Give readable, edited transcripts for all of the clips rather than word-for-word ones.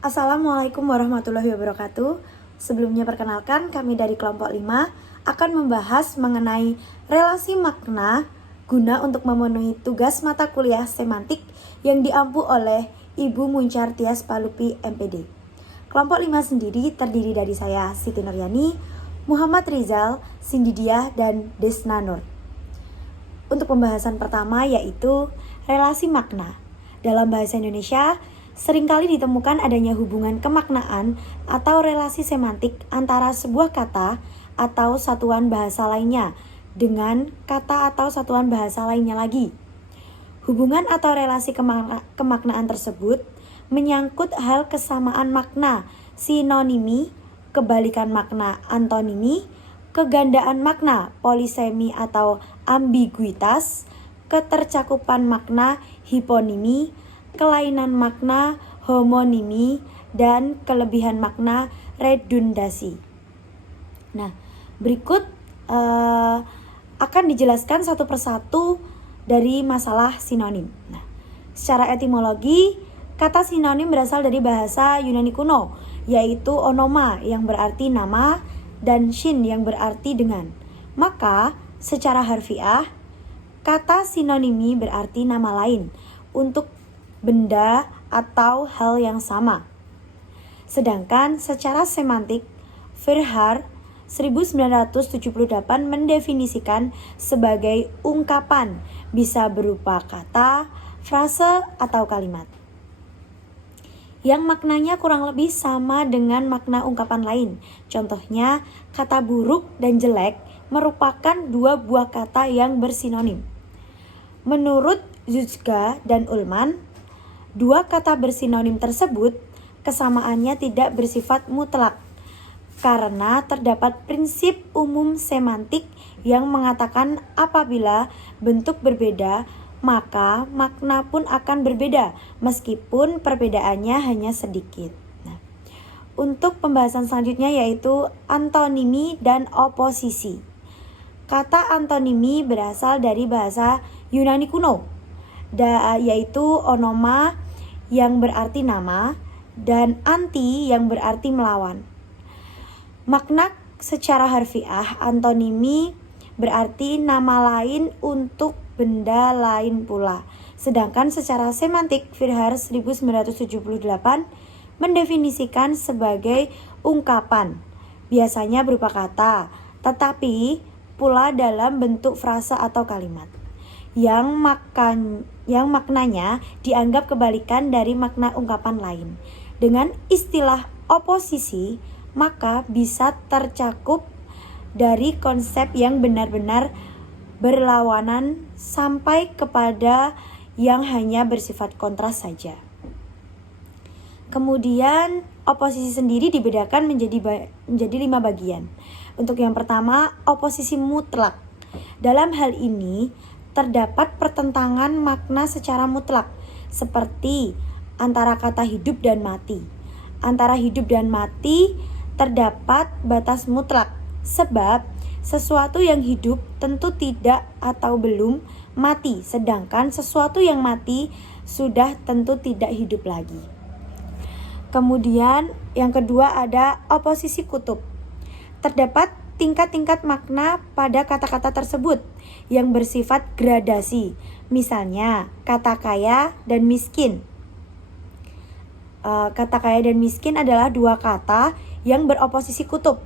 Assalamualaikum warahmatullahi wabarakatuh. Sebelumnya perkenalkan, kami dari kelompok 5 akan membahas mengenai relasi makna guna untuk memenuhi tugas mata kuliah semantik yang diampu oleh Ibu Muncar Tias Palupi MPD. Kelompok 5 sendiri terdiri dari saya, Siti Nuryani, Muhammad Rizal, Cindy Diah, dan Desna Nur. Untuk pembahasan pertama yaitu relasi makna. Dalam bahasa Indonesia, seringkali ditemukan adanya hubungan kemaknaan atau relasi semantik antara sebuah kata atau satuan bahasa lainnya dengan kata atau satuan bahasa lainnya lagi. Hubungan atau relasi kemaknaan tersebut menyangkut hal kesamaan makna, sinonimi, kebalikan makna, antonimi, kegandaan makna, polisemi atau ambiguitas, ketercakupan makna, hiponimi, kelainan makna, homonimi, dan kelebihan makna, redundasi. Nah, berikut akan dijelaskan satu persatu dari masalah sinonim. Nah, secara etimologi, kata sinonim berasal dari bahasa Yunani kuno, yaitu onoma yang berarti nama dan shin yang berarti dengan. Maka, secara harfiah, kata sinonimi berarti nama lain untuk benda atau hal yang sama. Sedangkan secara semantik, Verhaer 1978 mendefinisikan sebagai ungkapan bisa berupa kata, frase, atau kalimat yang maknanya kurang lebih sama dengan makna ungkapan lain. Contohnya, kata buruk dan jelek merupakan dua buah kata yang bersinonim. Menurut Zuzga dan Ullmann, dua kata bersinonim tersebut kesamaannya tidak bersifat mutlak karena terdapat prinsip umum semantik yang mengatakan apabila bentuk berbeda maka makna pun akan berbeda meskipun perbedaannya hanya sedikit. Nah, untuk pembahasan selanjutnya yaitu antonimi dan oposisi. Kata antonimi berasal dari bahasa Yunani kuno, yaitu onoma yang berarti nama dan anti yang berarti melawan. Makna secara harfiah, antonimi berarti nama lain untuk benda lain pula. Sedangkan secara semantik, Verhaer 1978 mendefinisikan sebagai ungkapan, biasanya berupa kata, tetapi pula dalam bentuk frase atau kalimat yang maknanya dianggap kebalikan dari makna ungkapan lain. Dengan istilah oposisi, maka bisa tercakup dari konsep yang benar-benar berlawanan sampai kepada yang hanya bersifat kontras saja. Kemudian oposisi sendiri dibedakan menjadi 5 bagian. Untuk yang pertama, oposisi mutlak. Dalam hal ini terdapat pertentangan makna secara mutlak, seperti antara kata hidup dan mati. Antara hidup dan mati terdapat batas mutlak, sebab sesuatu yang hidup tentu tidak atau belum mati, sedangkan sesuatu yang mati sudah tentu tidak hidup lagi. Kemudian yang kedua ada oposisi kutub. Terdapat tingkat-tingkat makna pada kata-kata tersebut yang bersifat gradasi. Misalnya, kata kaya dan miskin. Kata kaya dan miskin adalah dua kata yang beroposisi kutub.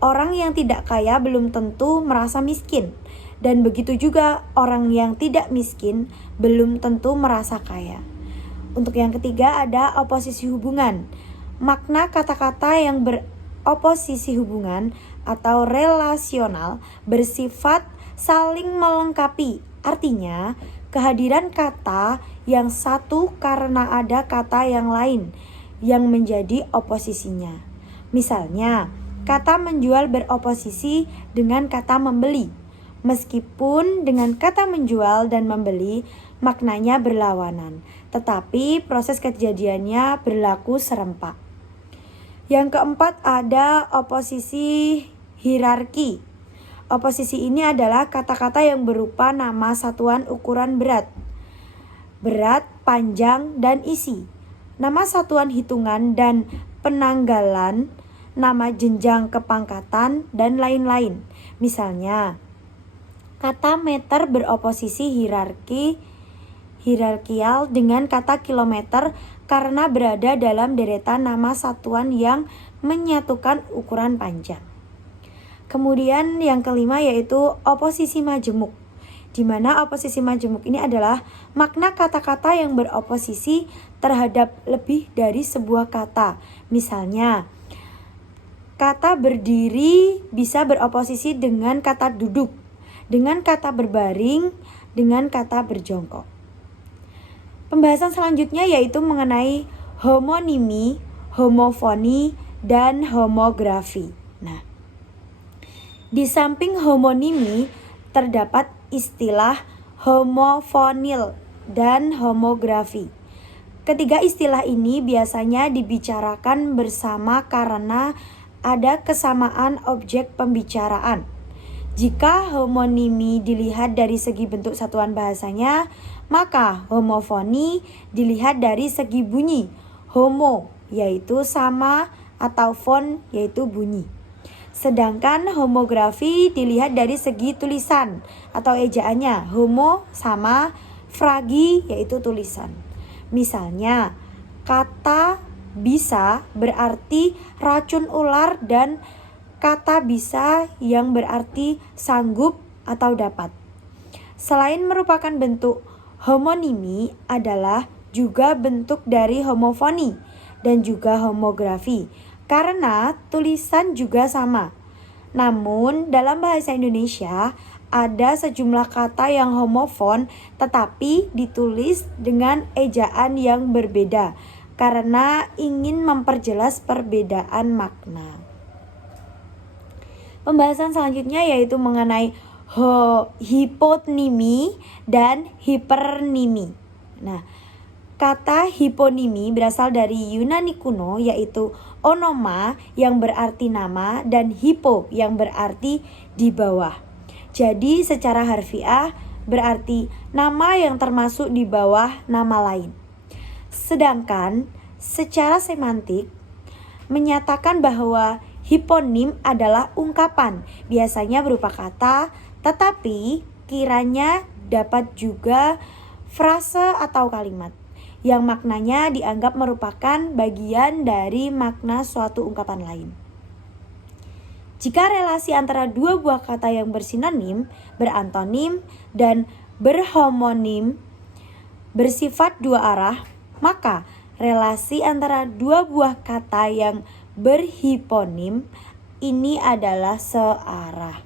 Orang yang tidak kaya belum tentu merasa miskin, dan begitu juga orang yang tidak miskin belum tentu merasa kaya. Untuk yang ketiga ada oposisi hubungan. Makna kata-kata yang beroposisi hubungan atau relasional bersifat saling melengkapi. Artinya, kehadiran kata yang satu karena ada kata yang lain yang menjadi oposisinya. Misalnya, kata menjual beroposisi dengan kata membeli. Meskipun dengan kata menjual dan membeli maknanya berlawanan, tetapi proses kejadiannya berlaku serempak. Yang keempat ada oposisi hierarki. Oposisi ini adalah kata-kata yang berupa nama satuan ukuran berat, panjang, dan isi. nama satuan hitungan dan penanggalan, nama jenjang kepangkatan, dan lain-lain. Misalnya, kata meter beroposisi hierarkial dengan kata kilometer karena berada dalam deretan nama satuan yang menyatukan ukuran panjang. Kemudian yang kelima yaitu oposisi majemuk, di mana oposisi majemuk ini adalah makna kata-kata yang beroposisi terhadap lebih dari sebuah kata. Misalnya, kata berdiri bisa beroposisi dengan kata duduk, dengan kata berbaring, dengan kata berjongkok. Pembahasan selanjutnya yaitu mengenai homonimi, homofoni, dan homografi. Nah, di samping homonimi terdapat istilah homofonil dan homografi. Ketiga istilah ini biasanya dibicarakan bersama karena ada kesamaan objek pembicaraan. Jika homonimi dilihat dari segi bentuk satuan bahasanya, maka homofoni dilihat dari segi bunyi. Homo yaitu sama atau fon yaitu bunyi. Sedangkan homografi dilihat dari segi tulisan atau ejaannya. Homo sama, fragi yaitu tulisan. Misalnya, kata bisa berarti racun ular dan kata bisa yang berarti sanggup atau dapat. Selain merupakan bentuk homonimi adalah juga bentuk dari homofoni dan juga homografi. Karena tulisan juga sama. Namun dalam bahasa Indonesia ada sejumlah kata yang homofon tetapi ditulis dengan ejaan yang berbeda karena ingin memperjelas perbedaan makna. Pembahasan selanjutnya yaitu mengenai hiponimi dan hipernimi. Nah, kata hiponimi berasal dari Yunani kuno yaitu onoma yang berarti nama dan hipo yang berarti di bawah. Jadi secara harfiah berarti nama yang termasuk di bawah nama lain. Sedangkan secara semantik menyatakan bahwa hiponim adalah ungkapan, biasanya berupa kata, tetapi kiranya dapat juga frase atau kalimat yang maknanya dianggap merupakan bagian dari makna suatu ungkapan lain. Jika relasi antara dua buah kata yang bersinonim, berantonim, dan berhomonim bersifat dua arah, maka relasi antara dua buah kata yang berhiponim ini adalah searah.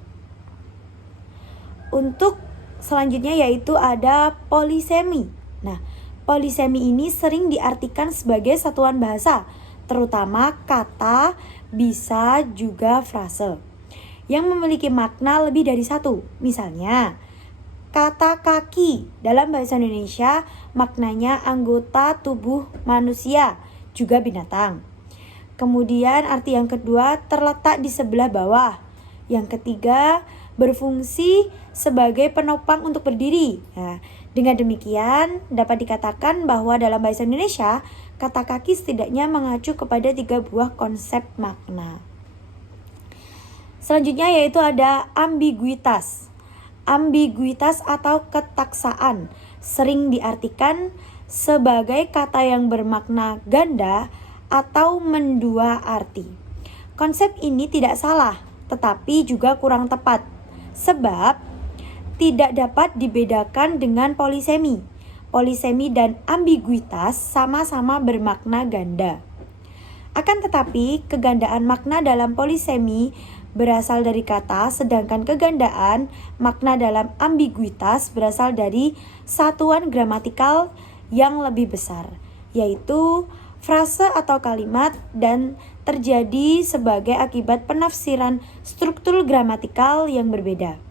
Untuk selanjutnya yaitu ada polisemi. Nah, polisemi ini sering diartikan sebagai satuan bahasa, terutama kata, bisa juga frase, yang memiliki makna lebih dari satu. Misalnya, kata kaki dalam bahasa Indonesia maknanya anggota tubuh manusia, juga binatang. Kemudian arti yang kedua terletak di sebelah bawah. Yang ketiga berfungsi sebagai penopang untuk berdiri. Nah, dengan demikian dapat dikatakan bahwa dalam bahasa Indonesia kata kaki setidaknya mengacu kepada 3 buah konsep makna. Selanjutnya yaitu ada ambiguitas. Ambiguitas atau ketaksaan sering diartikan sebagai kata yang bermakna ganda atau mendua arti. Konsep ini tidak salah, tetapi juga kurang tepat, sebab tidak dapat dibedakan dengan polisemi. Polisemi dan ambiguitas sama-sama bermakna ganda. Akan tetapi, kegandaan makna dalam polisemi berasal dari kata, sedangkan kegandaan makna dalam ambiguitas berasal dari satuan gramatikal yang lebih besar, yaitu frase atau kalimat, dan terjadi sebagai akibat penafsiran struktur gramatikal yang berbeda.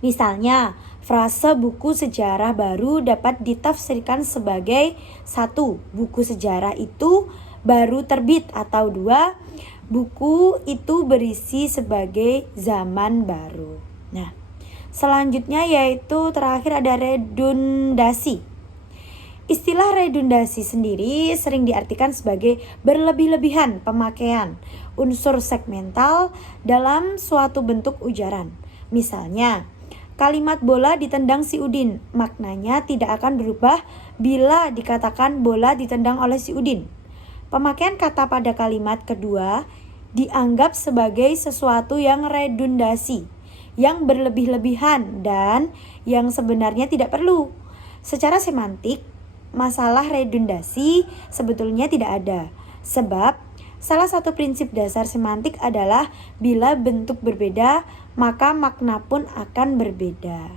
Misalnya, frase buku sejarah baru dapat ditafsirkan sebagai 1. Buku sejarah itu baru terbit, atau 2. Buku itu berisi sebagai zaman baru. Nah, selanjutnya yaitu terakhir ada redundasi. Istilah redundasi sendiri sering diartikan sebagai berlebih-lebihan pemakaian unsur segmental dalam suatu bentuk ujaran. Misalnya, kalimat bola ditendang si Udin, maknanya tidak akan berubah bila dikatakan bola ditendang oleh si Udin. Pemakaian kata pada kalimat kedua dianggap sebagai sesuatu yang redundasi, yang berlebih-lebihan dan yang sebenarnya tidak perlu. Secara semantik, masalah redundasi sebetulnya tidak ada, sebab salah satu prinsip dasar semantik adalah bila bentuk berbeda, maka makna pun akan berbeda.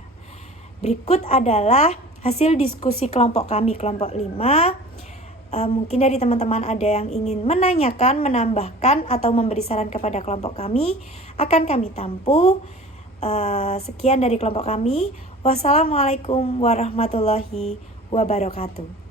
Berikut adalah hasil diskusi kelompok kami, kelompok 5. Mungkin dari teman-teman ada yang ingin menanyakan, menambahkan, atau memberi saran kepada kelompok kami, akan kami tampung. Sekian dari kelompok kami. Wassalamualaikum warahmatullahi wabarakatuh.